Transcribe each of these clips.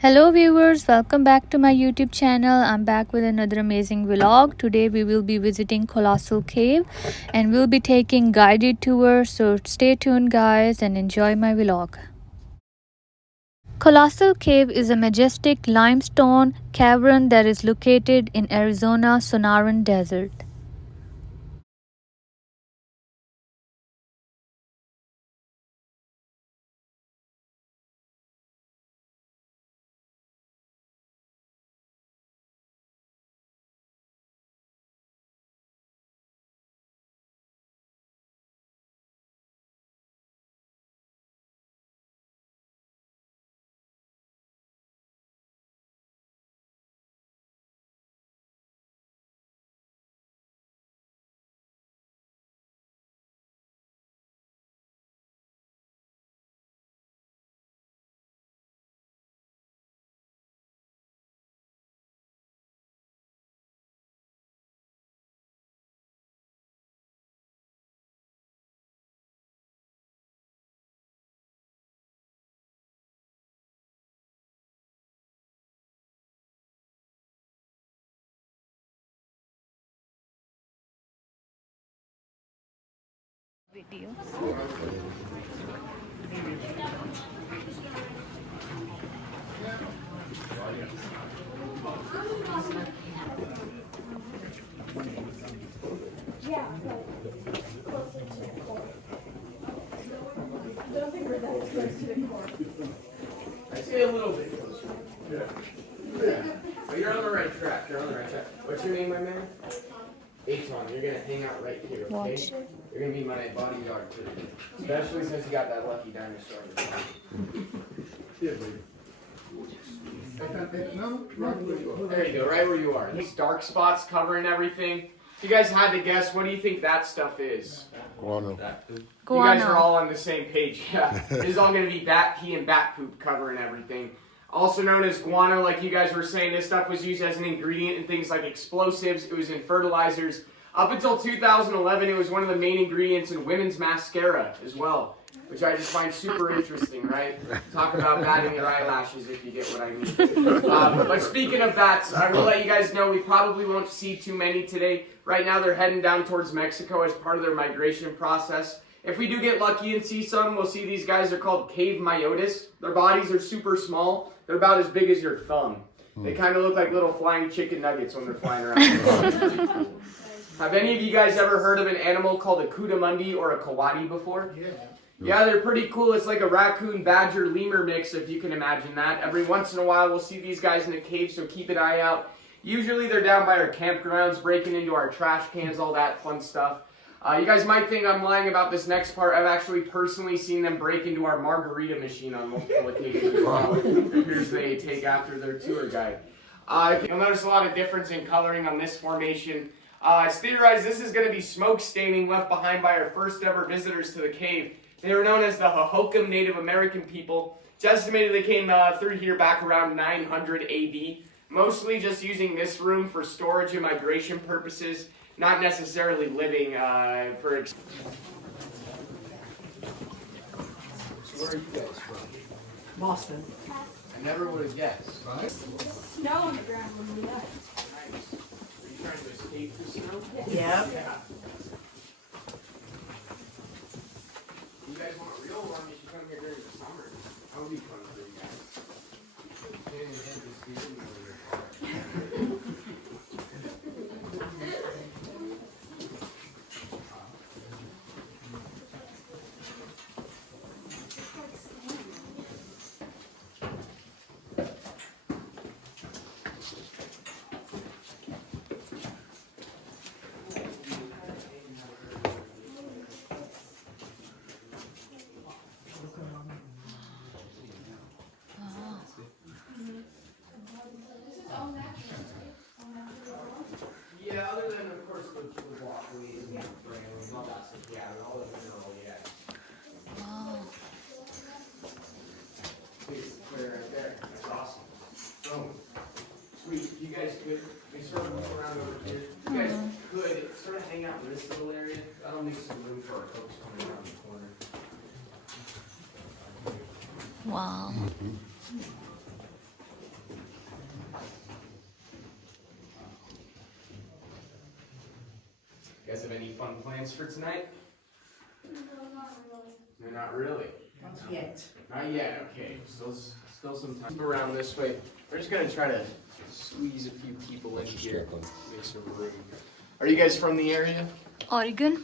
Hello viewers, welcome back to my YouTube channel. I'm back with another amazing vlog. Today we will be visiting Colossal Cave and we'll be taking guided tour. So stay tuned guys and enjoy my vlog. Colossal Cave is a majestic limestone cavern that is located in Arizona Sonoran Desert. Video. I see a little bit closer. Yeah. But you're on the right track. You're on the right track. What's your name, my man? Aton. You're gonna hang out right here, okay? Watch. You're gonna be my bodyguard too. Especially since you got that lucky dinosaur. There you go, right where you are. These dark spots covering everything. If you guys had to guess, what do you think that stuff is? Guano. You guys are all on the same page. Yeah. This is all going to be bat pee and bat poop covering everything. Also known as guano, like you guys were saying, this stuff was used as an ingredient in things like explosives. It was in fertilizers. Up until 2011, it was one of the main ingredients in women's mascara as well, which I just find super interesting, right? Talk about batting your eyelashes if you get what I mean. But speaking of bats, I will let you guys know we probably won't see too many today. Right now they're heading down towards Mexico as part of their migration process. If we do get lucky and see some, we'll see these guys are called cave myotis. Their bodies are super small. They're about as big as your thumb. They kind of look like little flying chicken nuggets when they're flying around. Have any of you guys ever heard of an animal called a coatimundi or a coati before? Yeah, they're pretty cool. It's like a raccoon, badger, lemur mix, if you can imagine that. Every once in a while, we'll see these guys in the cave, so keep an eye out. Usually, they're down by our campgrounds, breaking into our trash cans, all that fun stuff. You guys might think I'm lying about this next part. I've actually personally seen them break into our margarita machine on multiple occasions as well. It appears they take after their tour guide. You'll notice a lot of difference in coloring on this formation. It's theorized this is going to be smoke staining left behind by our first ever visitors to the cave. They were known as the Hohokam Native American people. It's estimated they came through here back around 900 AD, mostly just using this room for storage and migration purposes, not necessarily living for... So where are you guys from? Boston. I never would have guessed. Right? Snow on the ground when we left. Nice. Are you trying to escape the snow? Yep. Yeah. You guys want real warm, you should come here during the summer. That would be fun for you guys. Can't even hit the steering wheel in your car. Yeah, other than, of course, the walkways and the rails and all that stuff. Yeah, all of them are all, yeah. It's clear right there. That's awesome. Boom. Sweet. You guys could, we sort of move around over here. You guys could sort of hang out in this little area. That'll make some room for our folks coming around the corner. Wow. You guys have any fun plans for tonight? No, not really. No, not really. Not yet. Not yet, okay. Still some time. Around this way. We're just gonna try to squeeze a few people in here. Make some room. Are you guys from the area? Oregon.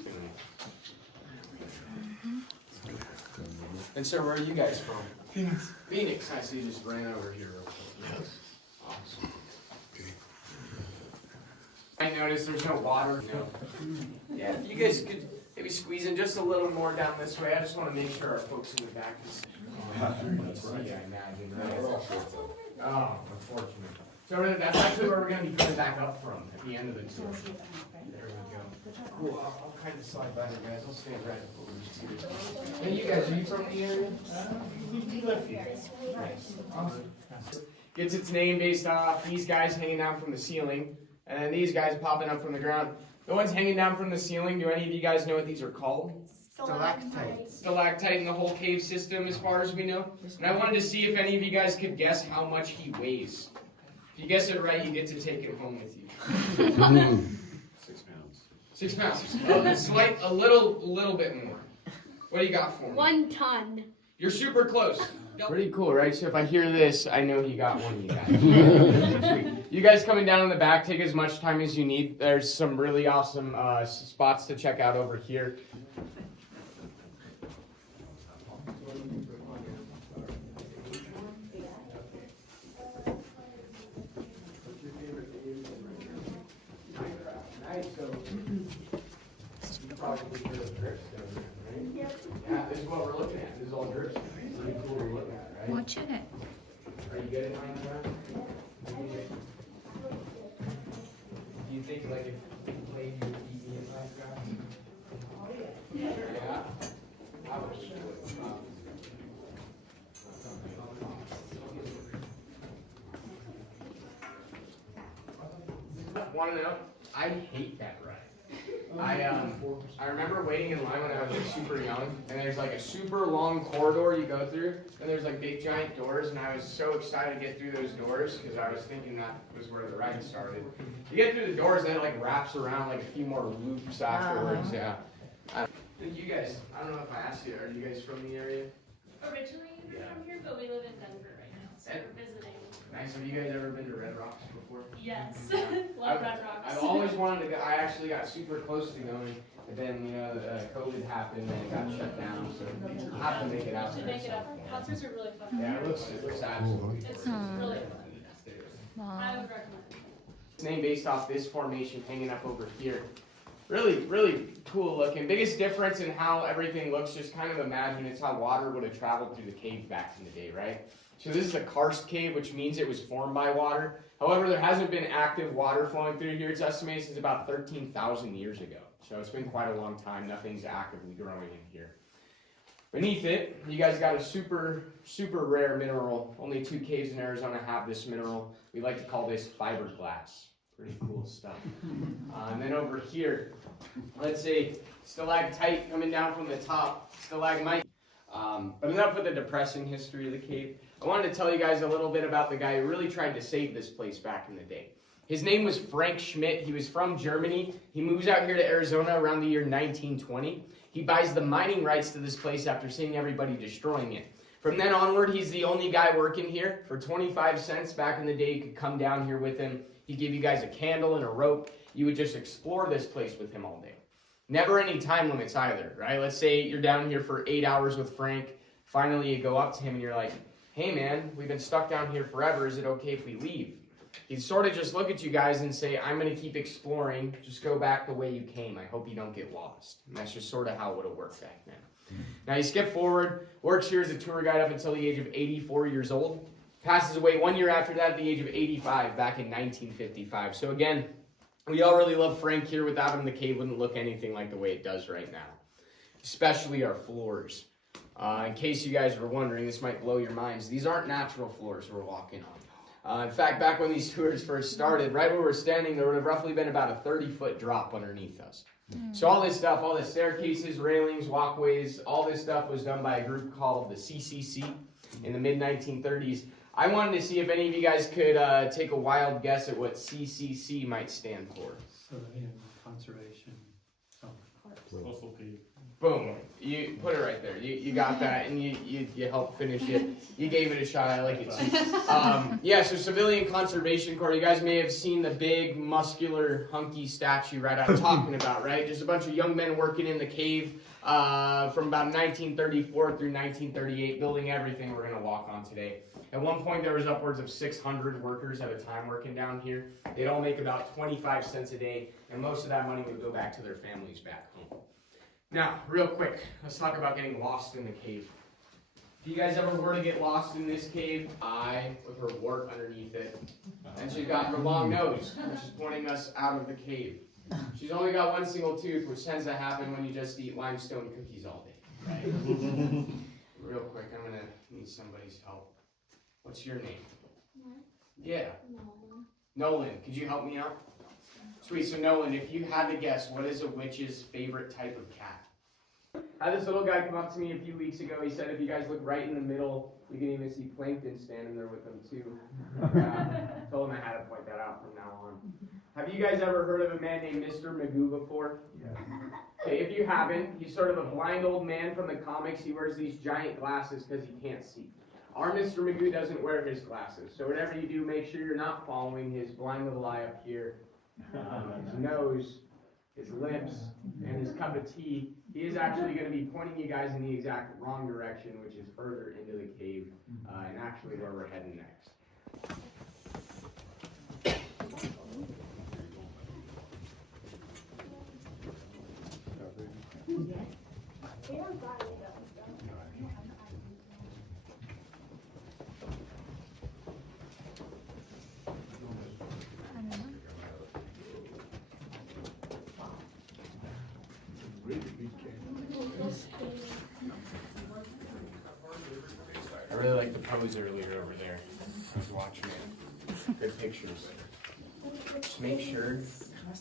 And sir, where are you guys from? Phoenix. Phoenix. I see you just ran over here real quick. Awesome. I noticed there's no water. No. Yeah, if you guys could maybe squeeze in just a little more down this way. I just want to make sure our folks in the back can see. I imagine, right? Oh, unfortunate. So that's actually where we're going to be coming back up from at the end of the tour. There we go. Cool. I'll kind of slide by there, guys. I'll stand right over here. Hey, you guys, are you from the area? We live here. Awesome. Gets its name based off these guys hanging down from the ceiling, and then these guys popping up from the ground. The ones hanging down from the ceiling, do any of you guys know what these are called? Stalactites. Stalactite in the whole cave system, as far as we know. And I wanted to see if any of you guys could guess how much he weighs. If you guess it right, you get to take it home with you. 6 pounds. 6 pounds. A little bit more. What do you got for me? 1 ton. You're super close. Pretty cool, right? So if I hear this, I know he got one of you guys. You guys coming down in the back, take as much time as you need. There's some really awesome spots to check out over here. Yeah, this is what we're looking at. This is all drips. Pretty cool to look at, right? Watch it. Are you good at Minecraft? Do you think like if you played you would beat me in Minecraft? Yeah? I would show it. Want to know? I hate that ride. I remember waiting in line when I was like super young, and there's like a super long corridor you go through, and there's like big giant doors, and I was so excited to get through those doors because I was thinking that was where the ride started. You get through the doors, and then it like wraps around like a few more loops afterwards. Yeah. You guys, I don't know if I asked you, are you guys from the area? Originally we're from here, but we live in Denver right now, so we're visiting. Nice. Have you guys ever been to Red Rocks before? Yes, love Red Rocks. I've always wanted to go. I actually got super close to going, but then COVID happened and it got shut down. So I have to make it out Should there. make it up. Concerts are really fun. Yeah, it looks absolutely. It's really fun. I Wow. would recommend it. It's named based off this formation hanging up over here. Really cool looking. Biggest difference in how everything looks, just kind of imagine it's how water would have traveled through the cave back in the day, right? So this is a karst cave, which means it was formed by water. However, there hasn't been active water flowing through here. It's estimated since about 13,000 years ago. So it's been quite a long time. Nothing's actively growing in here. Beneath it, you guys got a super rare mineral. Only 2 caves in Arizona have this mineral. We like to call this fiberglass. Pretty cool stuff. And then over here, let's say stalactite coming down from the top, stalagmite. But enough with the depressing history of the cave. I wanted to tell you guys a little bit about the guy who really tried to save this place back in the day. His name was Frank Schmidt. He was from Germany. He moves out here to Arizona around the year 1920. He buys the mining rights to this place after seeing everybody destroying it. From then onward, he's the only guy working here. For 25 cents back in the day, you could come down here with him. He'd give you guys a candle and a rope. You would just explore this place with him all day. Never any time limits either, right? Let's say you're down here for 8 hours with Frank. Finally, you go up to him and you're like, hey man, we've been stuck down here forever. Is it okay if we leave? He'd sort of just look at you guys and say, I'm going to keep exploring. Just go back the way you came. I hope you don't get lost. And that's just sort of how it would have worked back then. Now you skip forward, works here as a tour guide up until the age of 84 years old. Passes away 1 year after that at the age of 85 back in 1955. So again, we all really love Frank here. Without him, the cave wouldn't look anything like the way it does right now. Especially our floors. In case you guys were wondering, this might blow your minds. These aren't natural floors we're walking on. In fact, back when these tours first started, right where we're standing, there would have roughly been about a 30-foot drop underneath us. So all this stuff, all the staircases, railings, walkways, all this stuff was done by a group called the CCC in the mid-1930s. I wanted to see if any of you guys could take a wild guess at what CCC might stand for. Conservation. Colossal cave. Boom. You put it right there. You got that, and you helped finish it. You gave it a shot. I like it too. Yeah, so Civilian Conservation Corps, you guys may have seen the big, muscular, hunky statue right I'm talking about, right? Just a bunch of young men working in the cave from about 1934 through 1938, building everything we're going to walk on today. At one point, there was upwards of 600 workers at a time working down here. They'd all make about 25 cents a day, and most of that money would go back to their families back home. Now, real quick, let's talk about getting lost in the cave. If you guys ever were to get lost in this cave, with her wart underneath it, and she's got her long nose, which is pointing us out of the cave. She's only got one single tooth, which tends to happen when you just eat limestone cookies all day, right? Real quick, I'm gonna need somebody's help. What's your name? Yeah. Nolan, could you help me out? Sweet, so Nolan, if you had to guess, what is a witch's favorite type of cat? I had this little guy come up to me a few weeks ago. He said if you guys look right in the middle, you can even see Plankton standing there with them too. Told him I had to point that out from now on. Have you guys ever heard of a man named Mr. Magoo before? Yeah. Okay, if you haven't, he's sort of a blind old man from the comics. He wears these giant glasses because he can't see. Our Mr. Magoo doesn't wear his glasses. So whatever you do, make sure you're not following his blind little eye up here. His nose, his lips, and his cup of tea. He is actually going to be pointing you guys in the exact wrong direction, which is further into the cave, and actually where we're heading next. I really like the pose earlier over there. I was watching it. Good pictures. Just make sure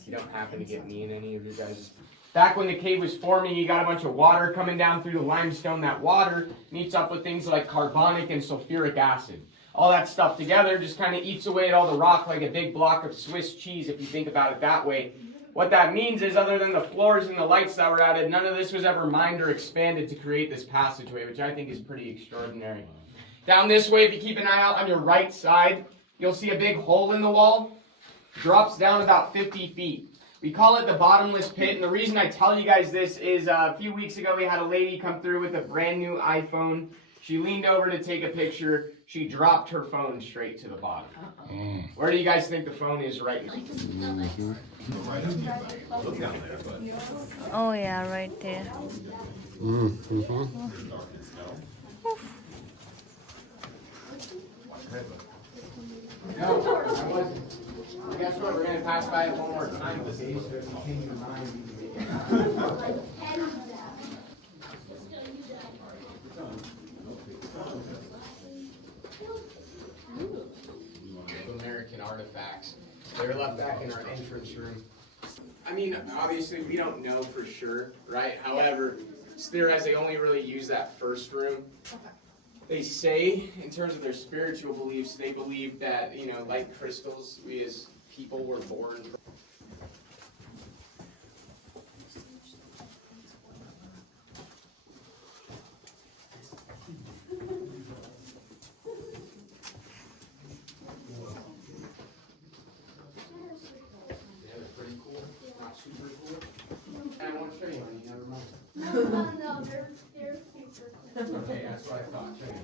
you don't happen to get me in any of you guys. Back when the cave was forming, you got a bunch of water coming down through the limestone. That water meets up with things like carbonic and sulfuric acid. All that stuff together just kind of eats away at all the rock like a big block of Swiss cheese, if you think about it that way. What that means is, other than the floors and the lights that were added, none of this was ever mined or expanded to create this passageway, which I think is pretty extraordinary. Down this way, if you keep an eye out on your right side, you'll see a big hole in the wall. Drops down about 50 feet. We call it the bottomless pit, and the reason I tell you guys this is a few weeks ago we had a lady come through with a brand new iPhone. She leaned over to take a picture. She dropped her phone straight to the bottom. Where do you guys think the phone is right now? Look down there, but. Oh yeah, right there. No, I wasn't. Guess what? We're going to pass by it one more time, okay? So if you change your mind, you can make it. American artifacts. They were left back in our entrance room. I mean, obviously, we don't know for sure, right? However, it's theorized they only really use that first room. They say, in terms of their spiritual beliefs, they believe that, you know, like crystals, we as people were born from. Yeah, they're pretty cool. Not super cool. I won't show you any, never mind. No, they're super cool. Okay, that's what I thought. Show you.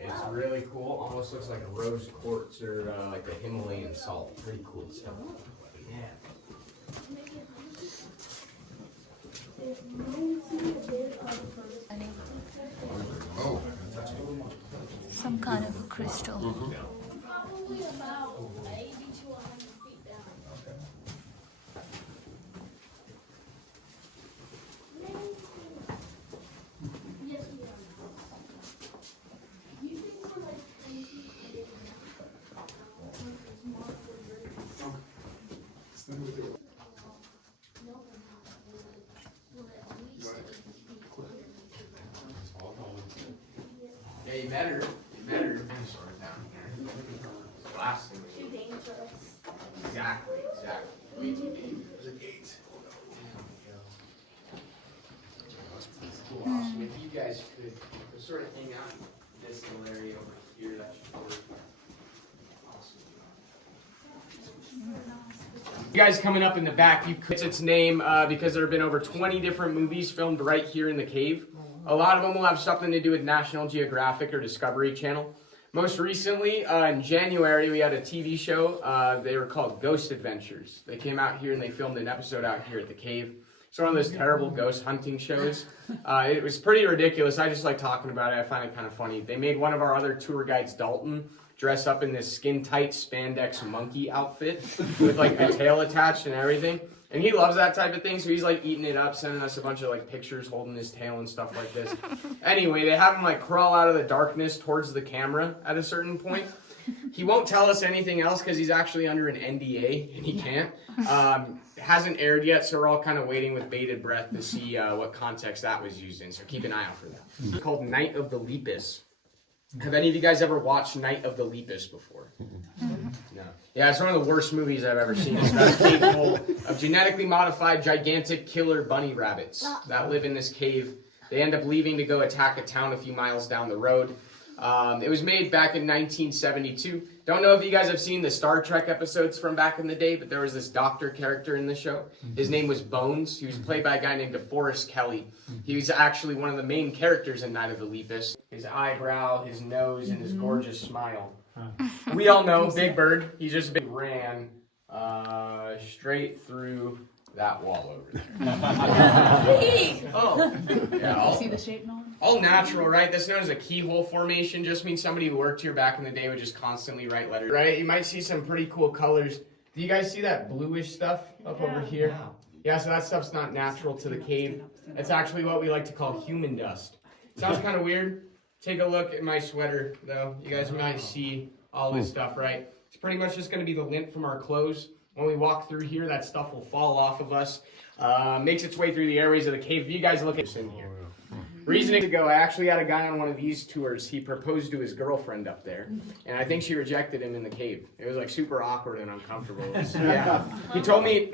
It's really cool. Almost looks like a rose quartz or like a Himalayan salt. Pretty cool stuff. Yeah. Some kind of a crystal. Probably about 80 to 100 feet down. Yes, we are. You think we're like 20 feet. Yeah, you better. You better. Down here. Blasting. Too dangerous. Exactly. Way too big. There's a gate. guys could sort of hang out in this little area over here. That should work. You guys coming up in the back, you could, it's its name because there have been over 20 different movies filmed right here in the cave. A lot of them will have something to do with National Geographic or Discovery Channel. Most recently, in January, we had a TV show. They were called Ghost Adventures. They came out here and they filmed an episode out here at the cave. It's one of those terrible ghost hunting shows. It was pretty ridiculous. I just like talking about it. I find it kind of funny. They made one of our other tour guides, Dalton, dress up in this skin-tight spandex monkey outfit with like a tail attached and everything. And he loves that type of thing, so he's like eating it up, sending us a bunch of like pictures holding his tail and stuff like this. Anyway, they have him like crawl out of the darkness towards the camera at a certain point. He won't tell us anything else because he's actually under an NDA and he can't. Hasn't aired yet, so we're all kind of waiting with bated breath to see what context that was used in, so keep an eye out for that. It's called Night of the Lepus. Have any of you guys ever watched Night of the Lepus before? No. Yeah, it's one of the worst movies I've ever seen. It's about a cave full of genetically modified gigantic killer bunny rabbits that live in this cave. They end up leaving to go attack a town a few miles down the road. It was made back in 1972. Don't know if you guys have seen the Star Trek episodes from back in the day, but there was this doctor character in the show. His name was Bones. He was played by a guy named DeForest Kelly. He was actually one of the main characters in Night of the Lepus. His eyebrow, his nose, and his gorgeous smile. We all know Big Bird. He just ran straight through that wall over there. Oh, yeah. See the shape now? All natural, right? That's known as a keyhole formation. Just means somebody who worked here back in the day would just constantly write letters, right? You might see some pretty cool colors. Do you guys see that bluish stuff up over here? Yeah, so that stuff's not natural to the cave. It's actually what we like to call human dust. Sounds kind of weird. Take a look at my sweater, though. You guys might see all this stuff, right? It's pretty much just going to be the lint from our clothes. When we walk through here, that stuff will fall off of us. Makes its way through the airways of the cave. If you guys look at this in here. Reason to go, I actually had a guy on one of these tours. He proposed to his girlfriend up there, and I think she rejected him in the cave. It was like super awkward and uncomfortable. Yeah. He told me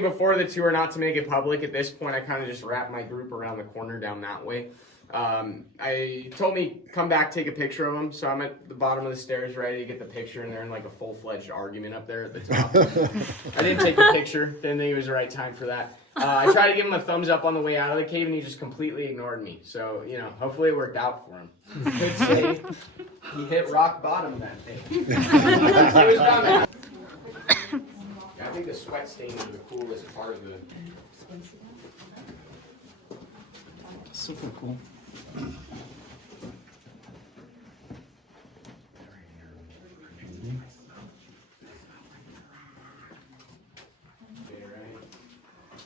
before the tour not to make it public. At this point, I kind of just wrapped my group around the corner down that way. I told me come back, take a picture of him. So I'm at the bottom of the stairs, ready to get the picture, and they're in like a full-fledged argument up there at the top. I didn't take the picture. Didn't think it was the right time for that. I tried to give him a thumbs up on the way out of the cave, and he just completely ignored me. So, you know, hopefully it worked out for him. Could say he hit rock bottom that day. He was down there. Yeah, I think the sweat stain is the coolest part of the... Super cool.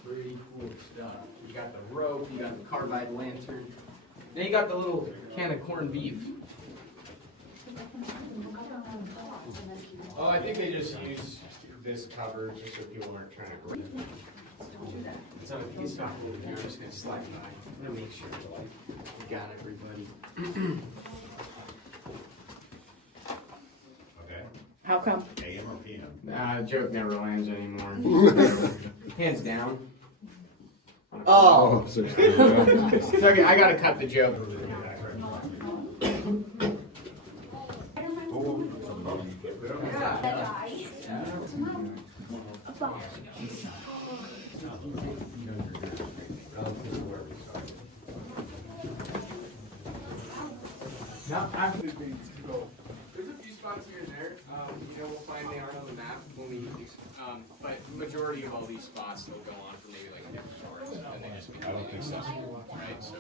Pretty cool stuff. You got the rope, you got the carbide lantern. Then you got the little can of corned beef. Oh, I think they just use this cover just so people aren't trying to grab it. So if you can stop over here, I'm just going to slide by. I'm going to make sure we got everybody. Okay. How come? AM or PM? Nah, the joke never lands anymore. Hands down. Oh. It's okay, I gotta cut the joke. No, actually, there's a few spots here and there. You know, we'll find they aren't on the map when we, but majority of all these spots they'll go on for maybe like 10 hours, and they just become inaccessible, right? So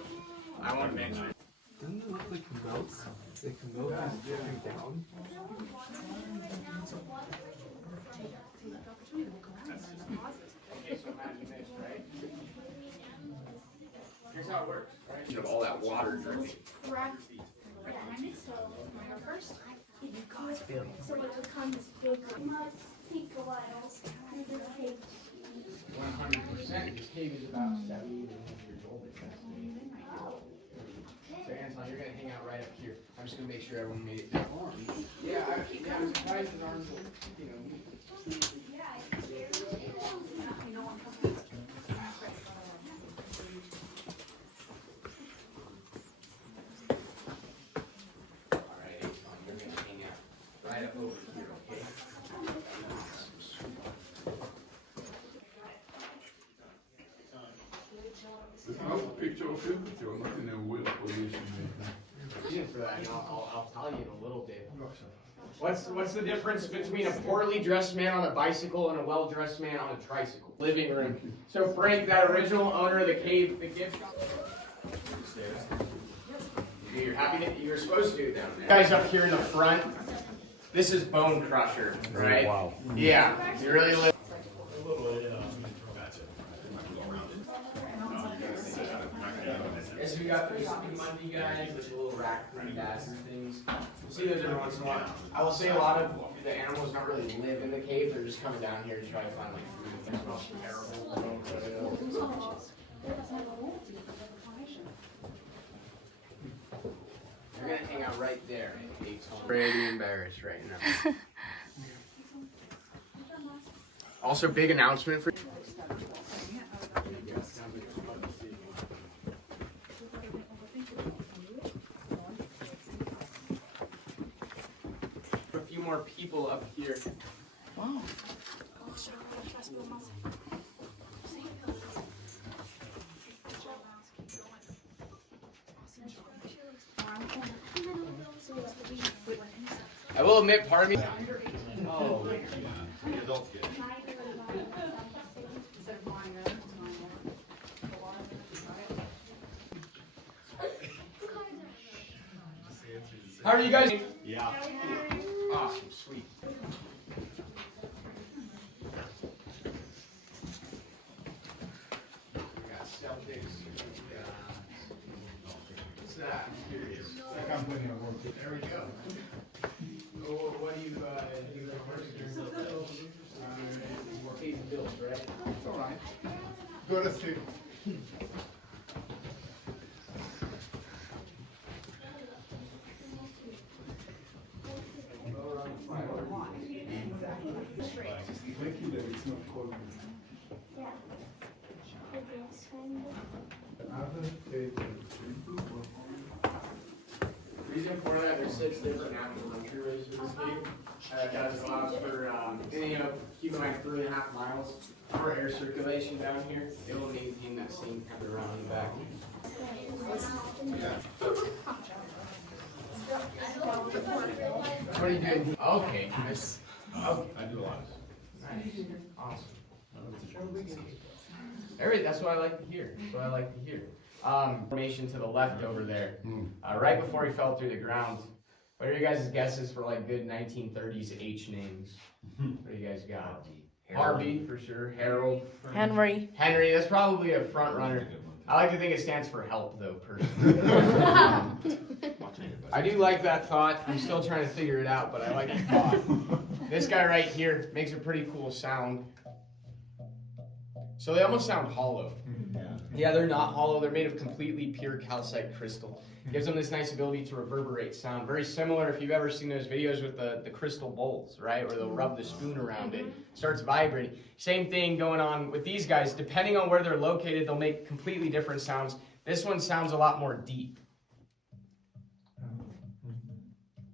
I want to mention. Doesn't it look like Komoot? The Komoot is dipping down. Okay, so imagine this, right? Here's how it works, right? You know, all that water dripping. So it becomes bigger. It must take a while. 100%. This cave is about 70 years old. So Anton, you're gonna hang out right up here. I'm just gonna make sure everyone made it down. Yeah, I'm surprised his arms will, you know. There's no picture of him, but you're not in a well position. Reason for that, I'll tell you in a little bit. What's the difference between a poorly dressed man on a bicycle and a well-dressed man on a tricycle? Living room. So Frank, that original owner of the cave, the gift shop. You're happy that you're supposed to do it down there. Guys up here in the front, this is Bone Crusher, right? Wow. Yeah, you really live. As we got those Monday guys, there's a little raccoon bats and things. You'll see those every once in a while. I will say a lot of the animals don't really live in the cave. They're just coming down here to try to find like food. They're not terrible. They're gonna hang out right there. I'm pretty embarrassed right now. Also, big announcement for. A few more people up here. Wow. I will admit, part of me. Oh. How are you guys? Yeah. Awesome, sweet. We got Celtics. What's that? I'm curious. There we go. Oh, what do you do? More pays and bills, right? It's all right. Go to sleep. Lucky that it's not cold. Reason for that, there's 6 different natural entryways to this cave. That allows for, keeping like 3.5 miles for air circulation down here. It will maintain that same temperature around the back. What are you doing? Okay, nice. Oh, I do a lot. nice. Awesome. That's what I like to hear. That's what I like to hear. Formation to the left over there, right before he fell through the ground. What are your guys' guesses for like good 1930s H names? What do you guys got? Harvey for sure. Harold. Henry. Henry. That's probably a front runner. I like to think it stands for help though, personally. I do like that thought. I'm still trying to figure it out, but I like the thought. This guy right here makes a pretty cool sound. So they almost sound hollow. Yeah, they're not hollow. They're made of completely pure calcite crystal. Gives them this nice ability to reverberate sound. Very similar if you've ever seen those videos with the crystal bowls, right? Where they'll rub the spoon around it. Starts vibrating. Same thing going on with these guys. Depending on where they're located, they'll make completely different sounds. This one sounds a lot more deep.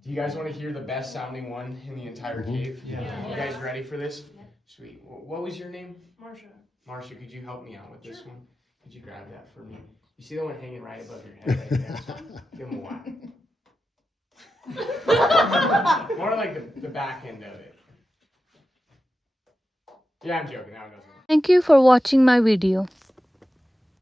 Do you guys want to hear the best sounding one in the entire cave? Yeah. You guys ready for this? Sweet. What was your name? Marsha. Marsha, could you help me out with this one? Could you grab that for me? You see the one hanging right above your head right there? Give him a whack. More like the back end of it. Yeah, I'm joking. That one goes. Thank you for watching my video.